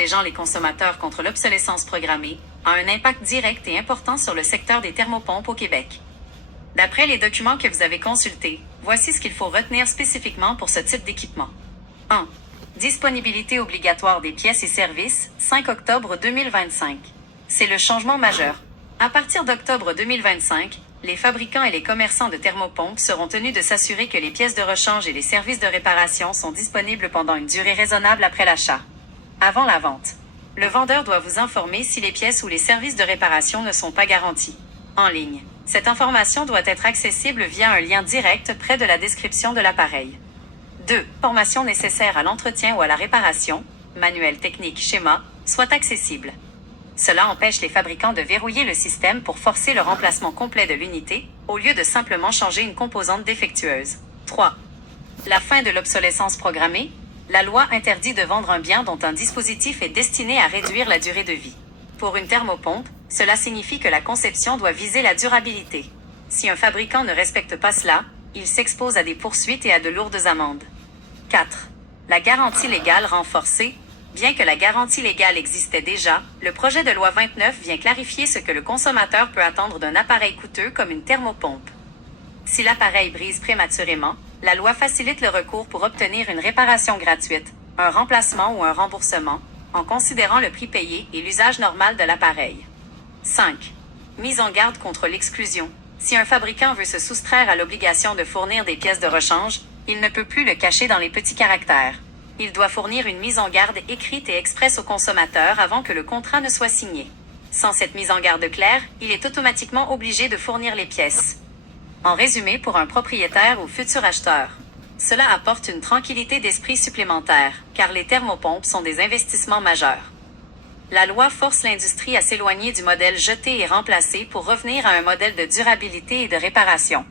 protégeant les consommateurs contre l'obsolescence programmée, a un impact direct et important sur le secteur des thermopompes au Québec. D'après les documents que vous avez consultés, voici ce qu'il faut retenir spécifiquement pour ce type d'équipement. 1. Disponibilité obligatoire des pièces et services, 5 octobre 2025. C'est le changement majeur. À partir d'octobre 2025, les fabricants et les commerçants de thermopompes seront tenus de s'assurer que les pièces de rechange et les services de réparation sont disponibles pendant une durée raisonnable après l'achat. Avant la vente, le vendeur doit vous informer si les pièces ou les services de réparation ne sont pas garantis. En ligne, cette information doit être accessible via un lien direct près de la description de l'appareil. 2. Formation nécessaire à l'entretien ou à la réparation, manuel technique schéma, soit accessible. Cela empêche les fabricants de verrouiller le système pour forcer le remplacement complet de l'unité, au lieu de simplement changer une composante défectueuse. 3. La fin de l'obsolescence programmée. La loi interdit de vendre un bien dont un dispositif est destiné à réduire la durée de vie. Pour une thermopompe, cela signifie que la conception doit viser la durabilité. Si un fabricant ne respecte pas cela, il s'expose à des poursuites et à de lourdes amendes. 4. La garantie légale renforcée. Bien que la garantie légale existait déjà, le projet de loi 29 vient clarifier ce que le consommateur peut attendre d'un appareil coûteux comme une thermopompe. Si l'appareil brise prématurément, la loi facilite le recours pour obtenir une réparation gratuite, un remplacement ou un remboursement, en considérant le prix payé et l'usage normal de l'appareil. 5. Mise en garde contre l'exclusion. Si un fabricant veut se soustraire à l'obligation de fournir des pièces de rechange, il ne peut plus le cacher dans les petits caractères. Il doit fournir une mise en garde écrite et expresse au consommateur avant que le contrat ne soit signé. Sans cette mise en garde claire, il est automatiquement obligé de fournir les pièces. En résumé, pour un propriétaire ou futur acheteur, cela apporte une tranquillité d'esprit supplémentaire, car les thermopompes sont des investissements majeurs. La loi force l'industrie à s'éloigner du modèle jeté et remplacé pour revenir à un modèle de durabilité et de réparation.